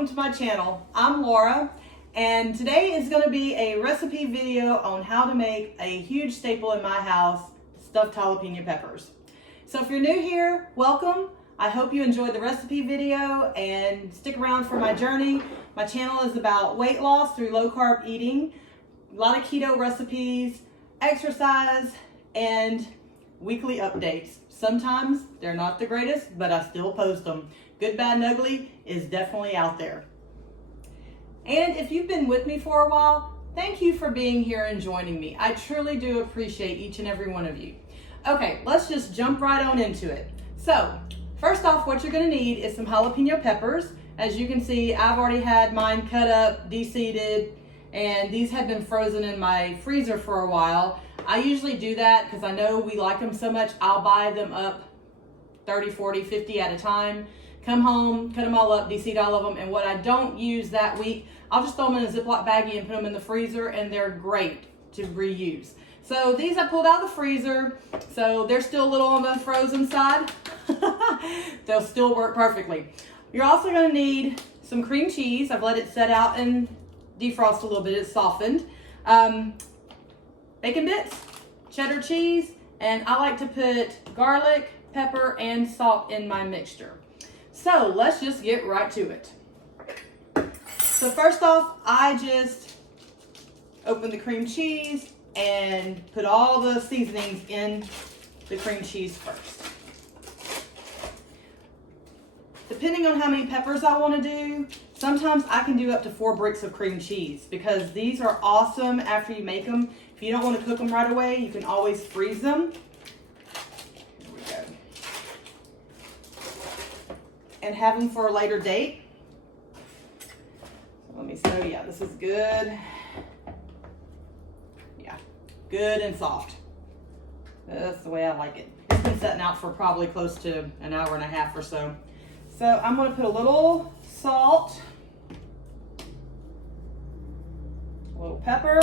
welcome to my channel. I'm Laura, and today is going to be a recipe video on how to make a huge staple in my house, stuffed jalapeno peppers. So if you're new here, welcome. I hope you enjoyed the recipe video and stick around for my journey. My channel is about weight loss through low carb eating, a lot of keto recipes, exercise, and weekly updates. Sometimes they're not the greatest, but I still post them. Good, Bad, and Ugly is definitely out there. And if you've been with me for a while, thank you for being here and joining me. I truly do appreciate each and every one of you. Okay, let's just jump right on into it. So, first off, what you're gonna need is some jalapeno peppers. As you can see, I've already had mine cut up, de-seeded, and these have been frozen in my freezer for a while. I usually do that because I know we like them so much. I'll buy them up 30, 40, 50 at a time. Come home, cut them all up, de-seed all of them, and what I don't use that week, I'll just throw them in a Ziploc baggie and put them in the freezer, and they're great to reuse. So these I pulled out of the freezer, so they're still a little on the frozen side. They'll still work perfectly. You're also gonna need some cream cheese. I've let it set out and defrost a little bit, it's softened. Bacon bits, cheddar cheese, and I like to put garlic, pepper, and salt in my mixture. So let's just get right to it. So first off, I just open the cream cheese and put all the seasonings in the cream cheese first. Depending on how many peppers I want to do, sometimes I can do up to 4 bricks of cream cheese because these are awesome after you make them. If you don't want to cook them right away, you can always freeze them. Here we go. And have them for a later date. So let me show you. Yeah, this is good. Yeah, good and soft. That's the way I like it. It's been sitting out for probably close to an hour and a half or so. So I'm going to put a little salt, a little pepper,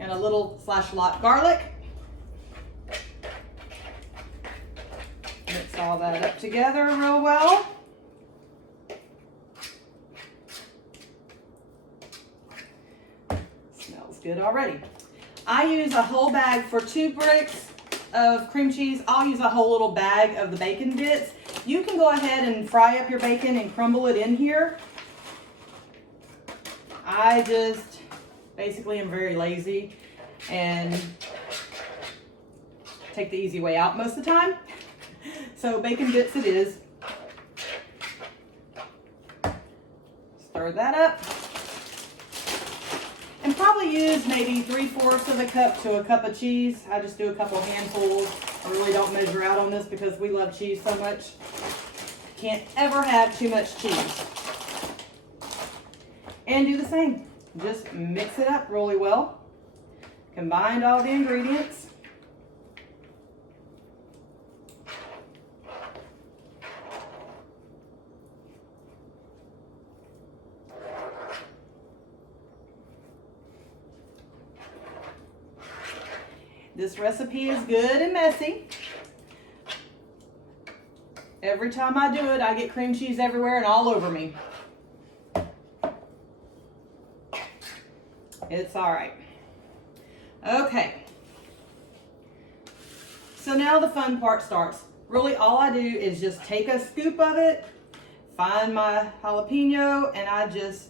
and a little / lot garlic. Mix all that up together real well. Smells good already. I use a whole bag for 2 bricks of cream cheese. I'll use a whole little bag of the bacon bits. You can go ahead and fry up your bacon and crumble it in here. I just basically am very lazy and take the easy way out most of the time. So bacon bits it is. Stir that up. And probably use maybe 3/4 of a cup to a cup of cheese. I just do a couple handfuls. I really don't measure out on this because we love cheese so much. Can't ever have too much cheese. And do the same. Just mix it up really well. Combine all the ingredients. This recipe is good and messy. Every time I do it, I get cream cheese everywhere and all over me. It's all right. Okay. So now the fun part starts. Really, all I do is just take a scoop of it, find my jalapeno, and I just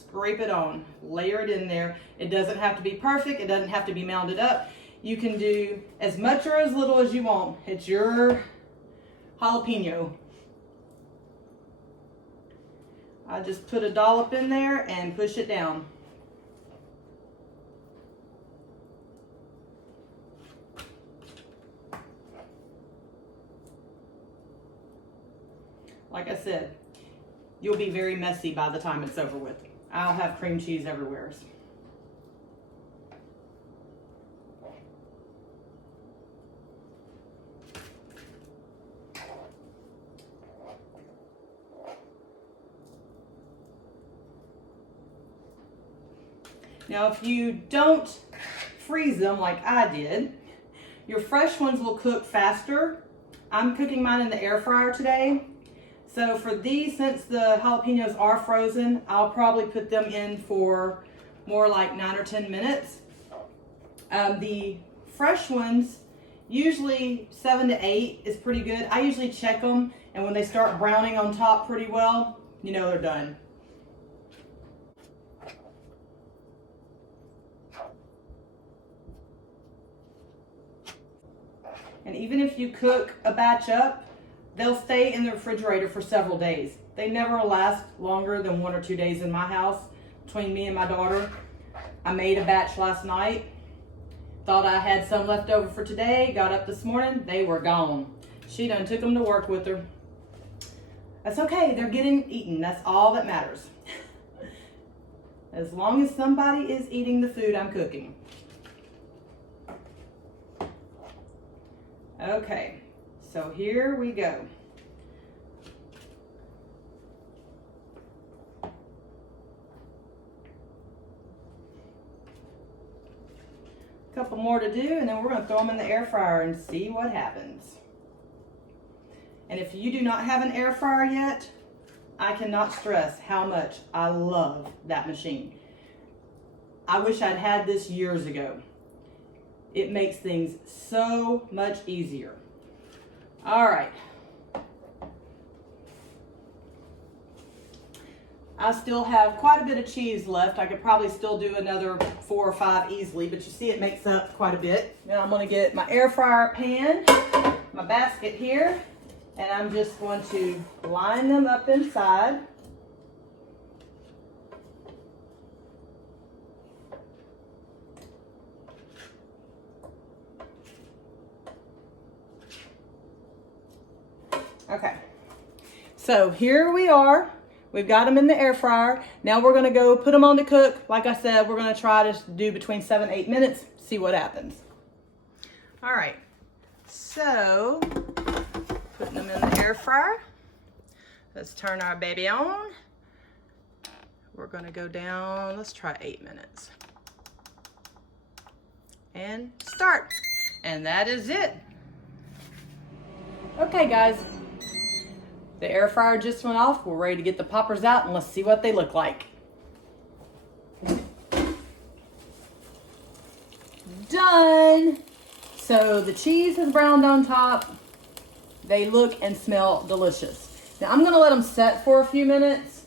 scrape it on, layer it in there. It doesn't have to be perfect. It doesn't have to be mounded up. You can do as much or as little as you want. It's your jalapeno. I just put a dollop in there and push it down. Like I said, you'll be very messy by the time it's over with. I'll have cream cheese everywhere. Now, if you don't freeze them like I did, your fresh ones will cook faster. I'm cooking mine in the air fryer today, So for these, since the jalapenos are frozen, I'll probably put them in for more like 9 or 10 minutes. The fresh ones, usually 7 to 8 is pretty good. I usually check them, and when they start browning on top pretty well, you know they're done. And even if you cook a batch up, they'll stay in the refrigerator for several days. They never last longer than 1 or 2 days in my house. Between me and my daughter, I made a batch last night. Thought I had some left over for today. Got up this morning, they were gone. She done took them to work with her. That's okay, they're getting eaten. That's all that matters. As long as somebody is eating the food I'm cooking. Okay, so here we go. A couple more to do, and then we're going to throw them in the air fryer and see what happens. And if you do not have an air fryer yet, I cannot stress how much I love that machine. I wish I'd had this years ago. It makes things so much easier. All right. I still have quite a bit of cheese left. I could probably still do another 4 or 5 easily, but you see it makes up quite a bit. Now I'm going to get my air fryer pan, my basket here, and I'm just going to line them up inside. Okay, so here we are. We've got them in the air fryer. Now we're gonna go put them on to cook. Like I said, we're gonna try to do between 7 and 8 minutes, see what happens. All right, so putting them in the air fryer. Let's turn our baby on. We're gonna go down, let's try 8 minutes. And start. And that is it. Okay guys, the air fryer just went off. We're ready to get the poppers out and let's see what they look like. Done. So the cheese is browned on top. They look and smell delicious. Now I'm gonna let them set for a few minutes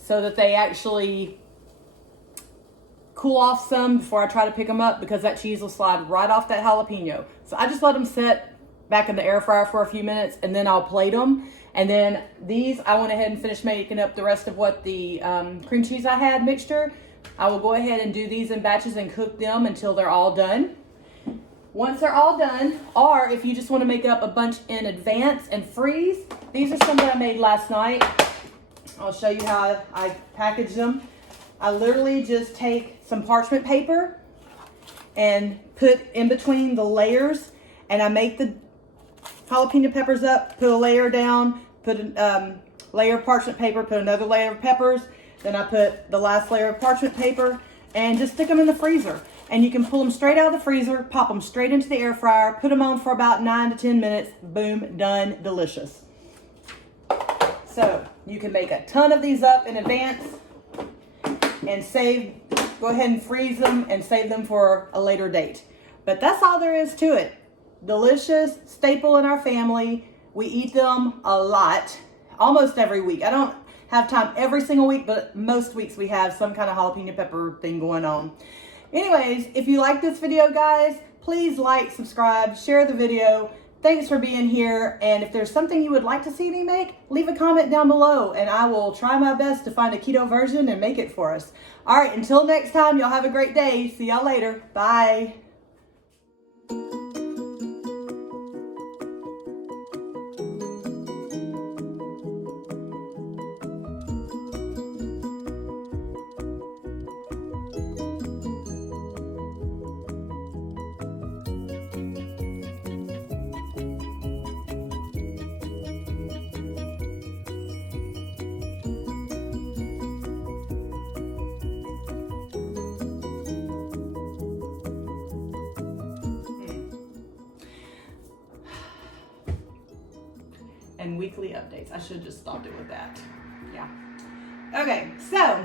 so that they actually cool off some before I try to pick them up, because that cheese will slide right off that jalapeno. So I just let them set back in the air fryer for a few minutes, and then I'll plate them. And then these, I went ahead and finished making up the rest of what the cream cheese I had mixture. I will go ahead and do these in batches and cook them until they're all done. Once they're all done, or if you just want to make up a bunch in advance and freeze, these are some that I made last night. I'll show you how I package them. I literally just take some parchment paper and put in between the layers, and I make the jalapeno peppers up, put a layer down, put a layer of parchment paper, put another layer of peppers, then I put the last layer of parchment paper, and just stick them in the freezer. And you can pull them straight out of the freezer, pop them straight into the air fryer, put them on for about 9 to 10 minutes, boom, done, delicious. So you can make a ton of these up in advance and go ahead and freeze them and save them for a later date. But that's all there is to it. Delicious, staple in our family. We eat them a lot, almost every week. I don't have time every single week, but most weeks we have some kind of jalapeno pepper thing going on. Anyways, if you like this video, guys, please like, subscribe, share the video. Thanks for being here. And if there's something you would like to see me make, leave a comment down below and I will try my best to find a keto version and make it for us. All right, until next time, y'all have a great day. See y'all later. Bye. and weekly updates. I should have just stopped it with that. Yeah. Okay, so